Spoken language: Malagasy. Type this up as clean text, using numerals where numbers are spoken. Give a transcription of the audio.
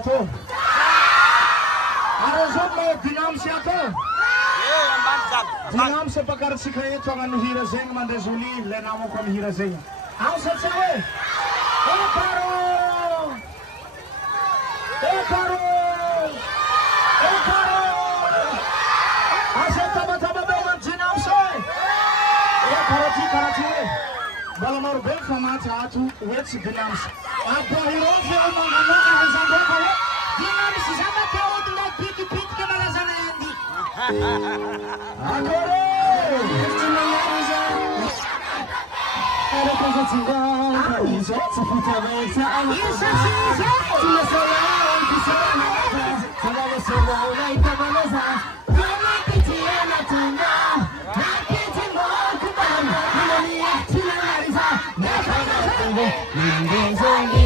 to. Arozot mo dinam siya to. Dinam sa pagkarsikay ito ang hiraseng mandazuli lenamo kom hiraseng. Ang sa sawe. Ekaro. Ekaro. Ekaro. Asa tama-tama daw ang dinam siya. Ekaro karati. Balamor bel sama chatu wets dinam. Apa hiros yung mga anak ang isang kaya dinam si sama tao na piti-piti ka mga sana hindi. Agora! Era pra gente igual, isso se fica bem, isso tinha salão, que se vai na você vai trabalhar, como que te ama tunda, na que te morre, não me é te analisar, não vai ninguém